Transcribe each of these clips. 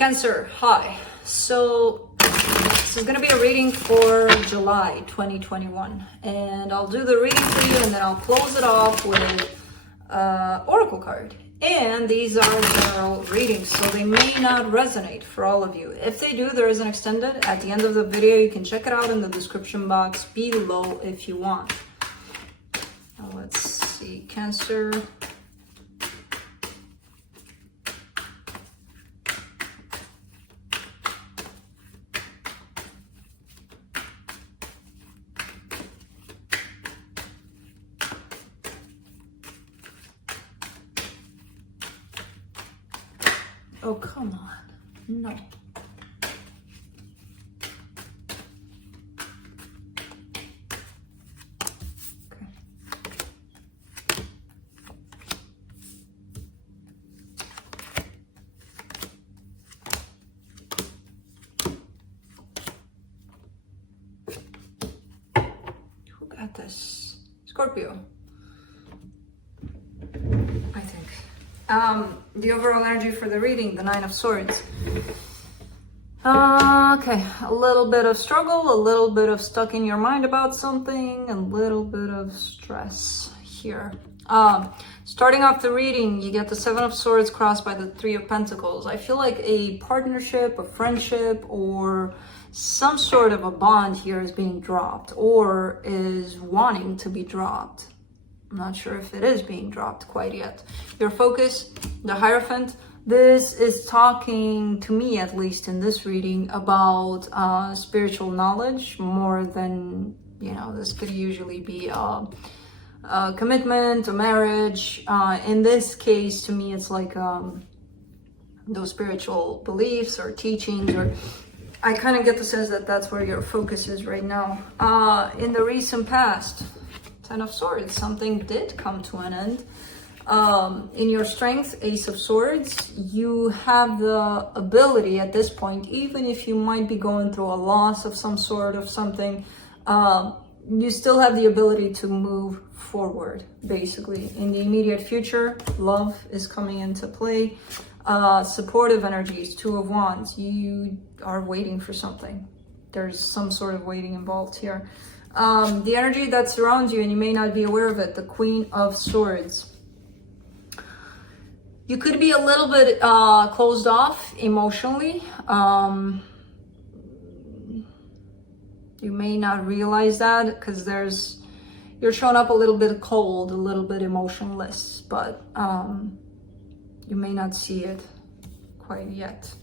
Cancer, hi. So this is going to be a reading for July 2021, and I'll do the reading for you and then I'll close it off with oracle card. And these are general readings, so they may not resonate for all of you. If they do, there is an extended at the end of the video. You can check it out in the description box below if you want. Now let's see, Cancer. Oh, come on. No. Okay. Who got this? Scorpio. I think. The overall energy for the reading, the Nine of Swords. Okay, a little bit of struggle, a little bit of stuck in your mind about something, a little bit of stress here. Starting off the reading, you get the Seven of Swords crossed by the Three of Pentacles. I feel like a partnership, a friendship, or some sort of a bond here is being dropped or is wanting to be dropped. I'm not sure if it is being dropped quite yet. Your focus, the Hierophant, this is talking to me, at least in this reading, about spiritual knowledge more than, this could usually be a commitment, a marriage. In this case, to me, it's like those spiritual beliefs or teachings, or I kind of get the sense that that's where your focus is right now. In the recent past, Ten of Swords, something did come to an end. In your strength, Ace of Swords, you have the ability at this point, even if you might be going through a loss of some sort of something, you still have the ability to move forward, basically. In the immediate future, love is coming into play. Supportive energies, Two of Wands, you are waiting for something. There's some sort of waiting involved here. The energy that surrounds you, and you may not be aware of it, the Queen of Swords. You could be a little bit closed off emotionally. You may not realize that because you're showing up a little bit cold, a little bit emotionless, but you may not see it quite yet.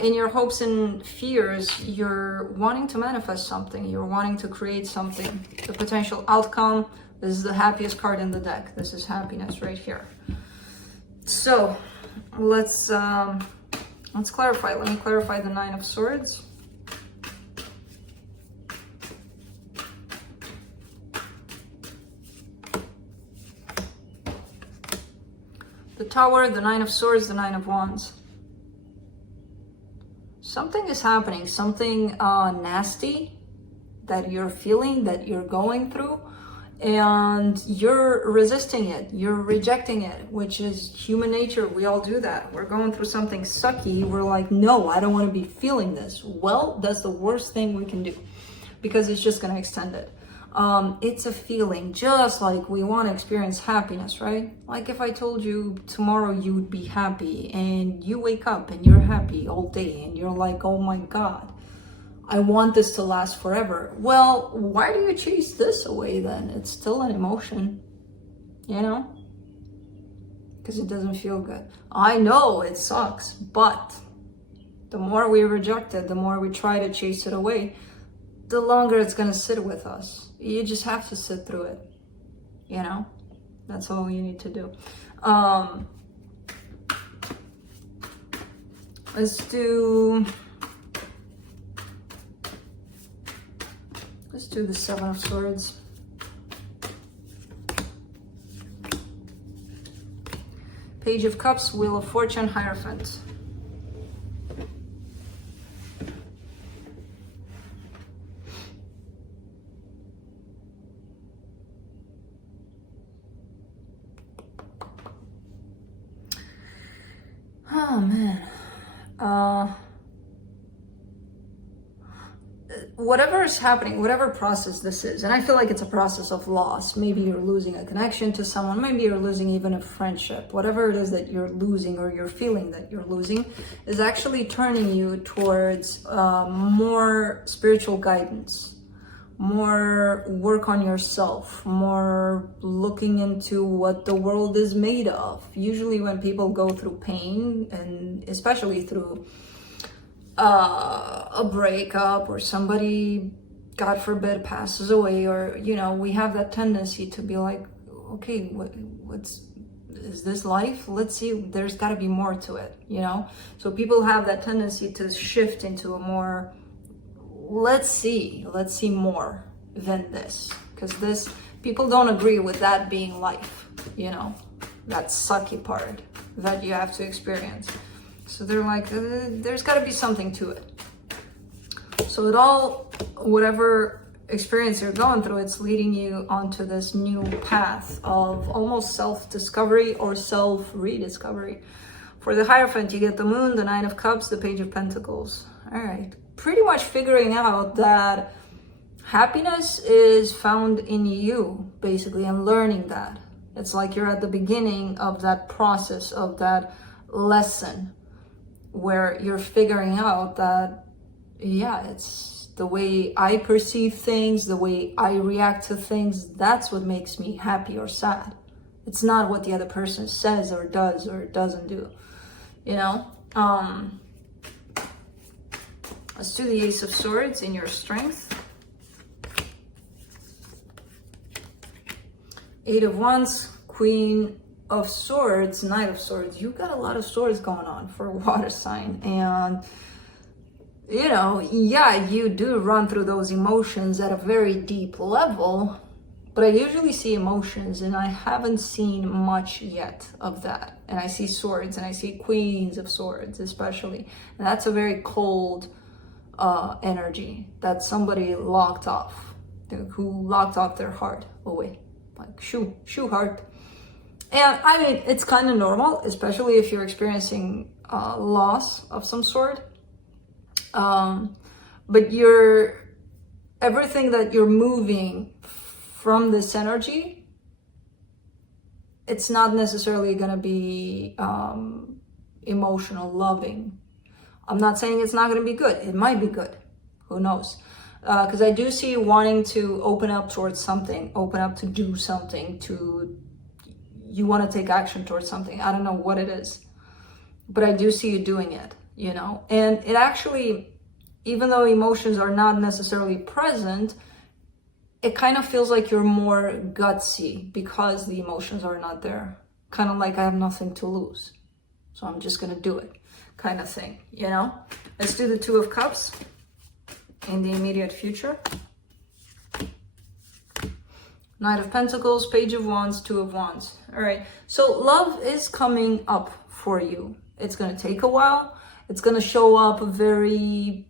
In your hopes and fears, you're wanting to manifest something. You're wanting to create something. The potential outcome, this is the happiest card in the deck. This is happiness right here. So let's clarify. Let me clarify the Nine of Swords. The Tower, the Nine of Swords, the Nine of Wands. Something is happening, something nasty that you're feeling, that you're going through, and you're resisting it, you're rejecting it, which is human nature. We all do that. We're going through something sucky. We're like, no, I don't want to be feeling this. Well, that's the worst thing we can do because it's just going to extend it. It's a feeling, just like we want to experience happiness, right? Like if I told you tomorrow you would be happy and you wake up and you're happy all day and you're like, oh my God, I want this to last forever. Well, why do you chase this away then? It's still an emotion, because it doesn't feel good. I know it sucks, but the more we reject it, the more we try to chase it away, the longer it's going to sit with us. You just have to sit through it, That's all you need to do. Let's do the Seven of Swords. Page of Cups, Wheel of Fortune, Hierophant. Oh man. Whatever is happening, whatever process this is, and I feel like it's a process of loss. Maybe you're losing a connection to someone, maybe you're losing even a friendship. Whatever it is that you're losing or you're feeling that you're losing is actually turning you towards more spiritual guidance, more work on yourself, more looking into what the world is made of. Usually when people go through pain, and especially through a breakup, or somebody, God forbid, passes away, or we have that tendency to be like, okay, is this life? Let's see, there's got to be more to it, so people have that tendency to shift into a more, let's see more than this, because this, people don't agree with that being life, that sucky part that you have to experience. So they're like, there's got to be something to it. So whatever experience you're going through, it's leading you onto this new path of almost self-discovery or self-rediscovery. For the Hierophant, you get the Moon, the Nine of Cups, the Page of Pentacles. All right. Pretty much figuring out that happiness is found in you, basically, and learning that. It's like you're at the beginning of that process, of that lesson, where you're figuring out that, yeah, it's the way I perceive things, the way I react to things, that's what makes me happy or sad. It's not what the other person says or does or doesn't do, Let's do the Ace of Swords in your strength. Eight of Wands, Queen of Swords, Knight of Swords. You got a lot of swords going on for a water sign, and yeah, you do run through those emotions at a very deep level, but I usually see emotions, and I haven't seen much yet of that. And I see swords, and I see Queens of Swords especially, and that's a very cold energy. That's somebody locked off, who locked off their heart away, like shoo heart. And I mean, it's kind of normal, especially if you're experiencing loss of some sort. But everything that you're moving from this energy, it's not necessarily going to be emotional, loving. I'm not saying it's not going to be good. It might be good. Who knows? Because I do see you wanting to open up towards something, open up to do something, you want to take action towards something. I don't know what it is, but I do see you doing it, and it actually, even though emotions are not necessarily present, it kind of feels like you're more gutsy because the emotions are not there. Kind of like, I have nothing to lose, so I'm just going to do it kind of thing, Let's do the Two of Cups in the immediate future. Knight of Pentacles, Page of Wands, Two of Wands. All right, so love is coming up for you. It's going to take a while. It's going to show up very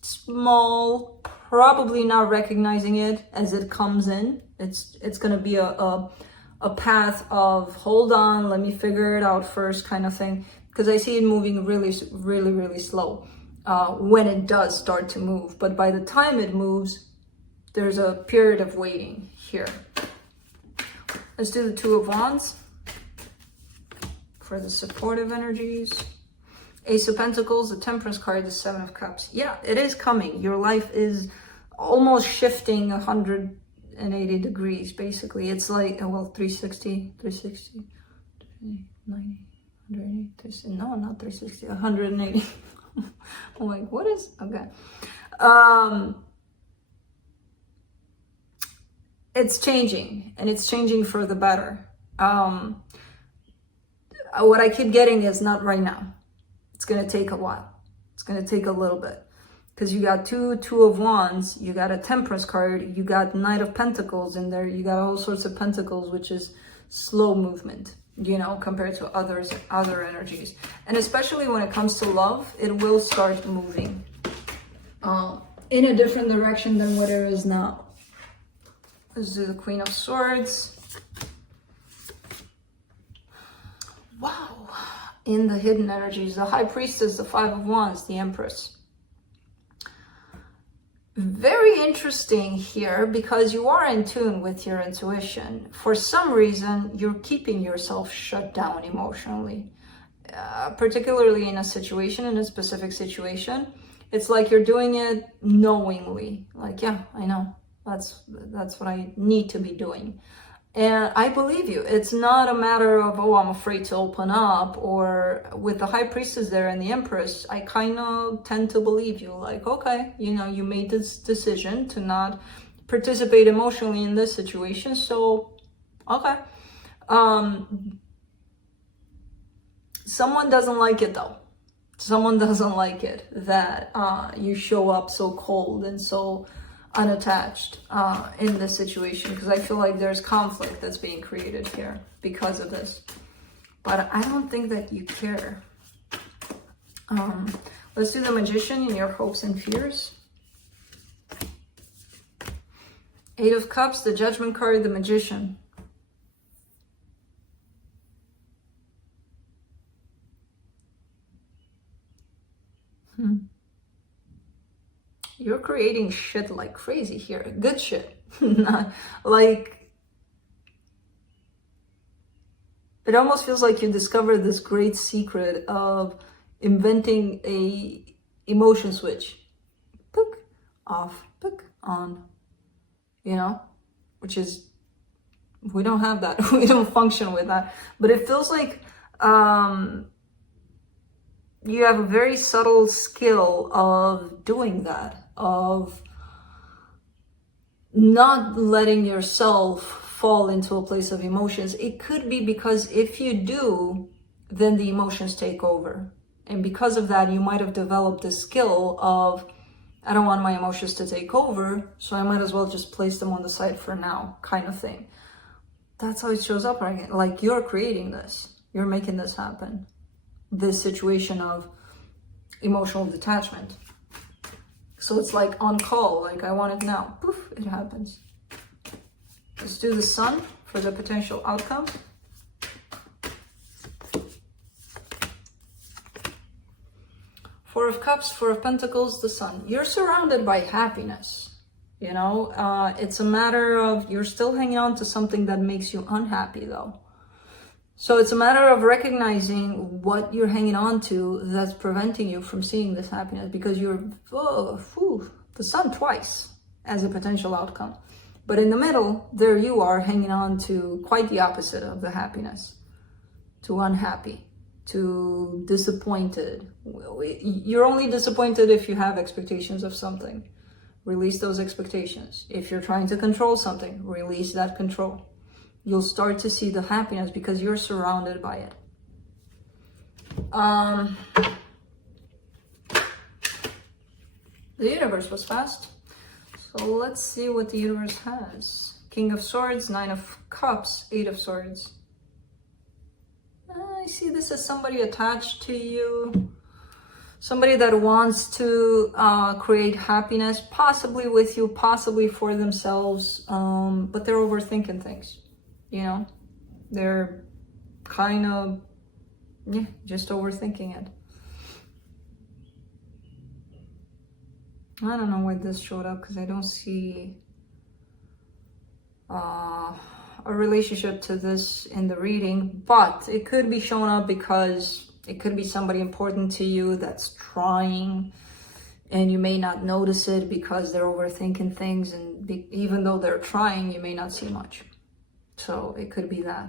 small, probably not recognizing it as it comes in. It's going to be a path of, hold on, let me figure it out first kind of thing. Because I see it moving really, really, really slow when it does start to move. But by the time it moves, there's a period of waiting here. Let's do the Two of Wands for the supportive energies. Ace of Pentacles, the Temperance card, the Seven of Cups. Yeah, it is coming. Your life is almost shifting 180 degrees, basically. It's like, well, 360, 90, 180, no, not 360, 180. I'm like, what is, okay. It's changing, and it's changing for the better. What I keep getting is not right now. It's going to take a while. It's going to take a little bit. Because you got two of Wands, you got a Temperance card, you got Knight of Pentacles in there, you got all sorts of Pentacles, which is slow movement, compared to other energies. And especially when it comes to love, it will start moving in a different direction than what it is now. Let's do the Queen of Swords. Wow. in the hidden energies, the High Priestess, the Five of Wands, the Empress. Very interesting here because you are in tune with your intuition. For some reason, you're keeping yourself shut down emotionally, particularly in a situation, in a specific situation. It's like you're doing it knowingly. Like, yeah, I know. That's what I need to be doing. And I believe you. It's not a matter of, oh, I'm afraid to open up. Or with the High Priestess there and the Empress, I kind of tend to believe you. Like, okay, you know, you made this decision to not participate emotionally in this situation. So, okay. Someone doesn't like it though. Someone doesn't like it that you show up so cold and so unattached in this situation, because I feel like there's conflict that's being created here because of this. But I don't think that you care. Let's do the Magician in your hopes and fears. Eight of Cups, the Judgment card, the Magician. You're creating shit like crazy here. Good shit. Not like, it almost feels like you discovered this great secret of inventing a emotion switch. Book off, book on. You know? Which is, we don't have that. We don't function with that. But it feels like you have a very subtle skill of doing that, of not letting yourself fall into a place of emotions. It could be because if you do, then the emotions take over. And because of that, you might have developed the skill of, I don't want my emotions to take over, so I might as well just place them on the side for now, kind of thing. That's how it shows up, right? Like you're creating this. You're making this happen. This situation of emotional detachment. So it's like on call, like I want it now. Poof, it happens. Let's do the Sun for the potential outcome. Four of Cups, Four of Pentacles, the Sun. You're surrounded by happiness. You know, it's a matter of you're still hanging on to something that makes you unhappy though. So it's a matter of recognizing what you're hanging on to that's preventing you from seeing this happiness, because you're the Sun twice as a potential outcome. But in the middle, there you are hanging on to quite the opposite of the happiness, to unhappy, to disappointed. You're only disappointed if you have expectations of something. Release those expectations. If you're trying to control something, release that control. You'll start to see the happiness because you're surrounded by it. The universe was fast. So let's see what the universe has. King of Swords, Nine of Cups, Eight of Swords. I see this as somebody attached to you. Somebody that wants to create happiness, possibly with you, possibly for themselves, but they're overthinking things. You know, they're kind of, just overthinking it. I don't know why this showed up because I don't see a relationship to this in the reading, but it could be showing up because it could be somebody important to you that's trying, and you may not notice it because they're overthinking things, and even though they're trying, you may not see much. So it could be that.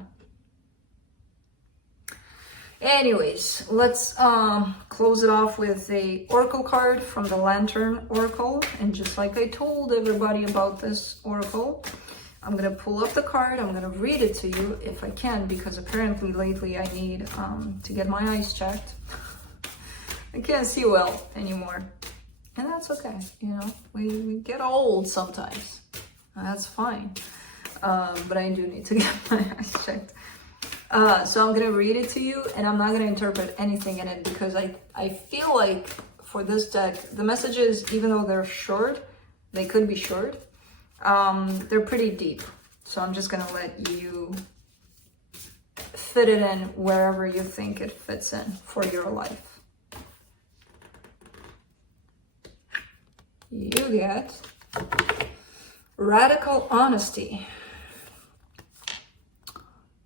Anyways, let's close it off with a oracle card from the Lantern Oracle. And just like I told everybody about this oracle, I'm gonna pull up the card. I'm gonna read it to you if I can, because apparently lately I need to get my eyes checked. I can't see well anymore, and that's okay. You know, we get old sometimes. That's fine. But I do need to get my eyes checked. So I'm gonna read it to you, and I'm not gonna interpret anything in it because I feel like for this deck, the messages, even though they're short, they could be short, they're pretty deep. So I'm just gonna let you fit it in wherever you think it fits in for your life. You get radical honesty.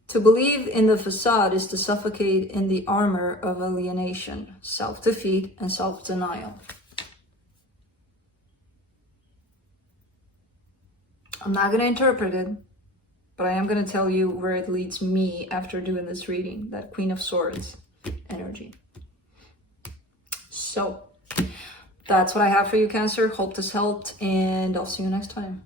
To believe in the facade is to suffocate in the armor of alienation, self-defeat, and self-denial. I'm not going to interpret it, but I am going to tell you where it leads me after doing this reading, that Queen of Swords energy. So, that's what I have for you, Cancer. Hope this helped, and I'll see you next time.